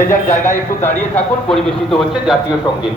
যে যার জায়গায় একটু দাঁড়িয়ে থাকুন, পরিবেশিত হচ্ছে জাতীয় সঙ্গীত।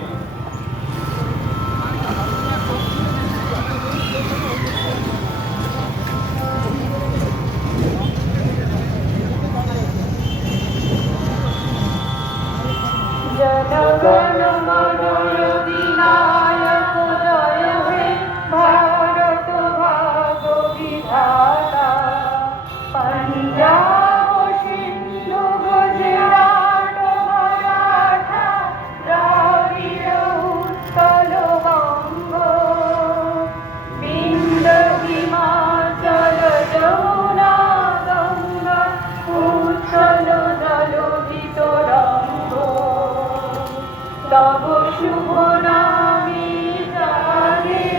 তব শুভ নামে জাগে,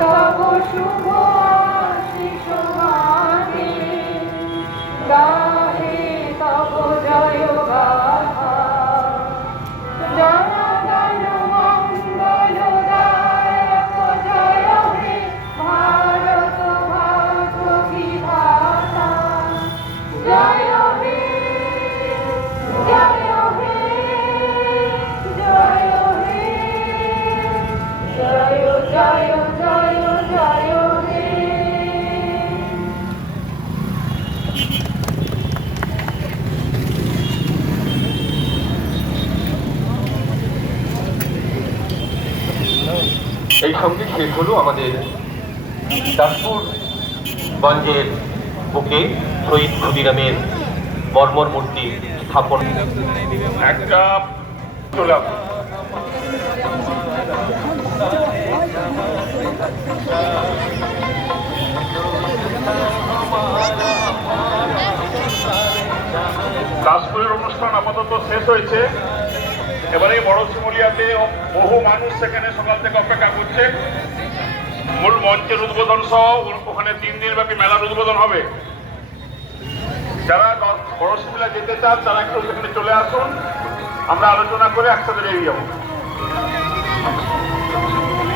তব শুভ আশিস মাগে, গাহে তব জয় গাথা। জনগণ মঙ্গলদায়ক জয় হে ভারত ভাগ্য বিধাতা। জয় হে, জয় হে, জয় হে, জয় জয় জয় জয় হে। এই সঙ্গীত শেষ হলো আমাদের দাসপুর গঞ্জের বুকে শহীদ ক্ষুদিরামের মর্মর মূর্তি স্থাপন। একটা চলে আসুন। দাসপুরের অনুষ্ঠান আপাতত শেষ হয়েছে। এবারে বড় শিমুলিয়াতে বহু মানুষ সেখানে সকাল থেকে অপেক্ষা করছে। মূল মঞ্চের উদ্বোধন সহ ওখানে 3 দিন ব্যাপী মেলার উদ্বোধন হবে। যারা বড় শিমুলিয়া যেতে চান তারা একটু সেখানে চলে আসুন, আমরা আলোচনা করে একসাথে বেরিয়ে যাবো।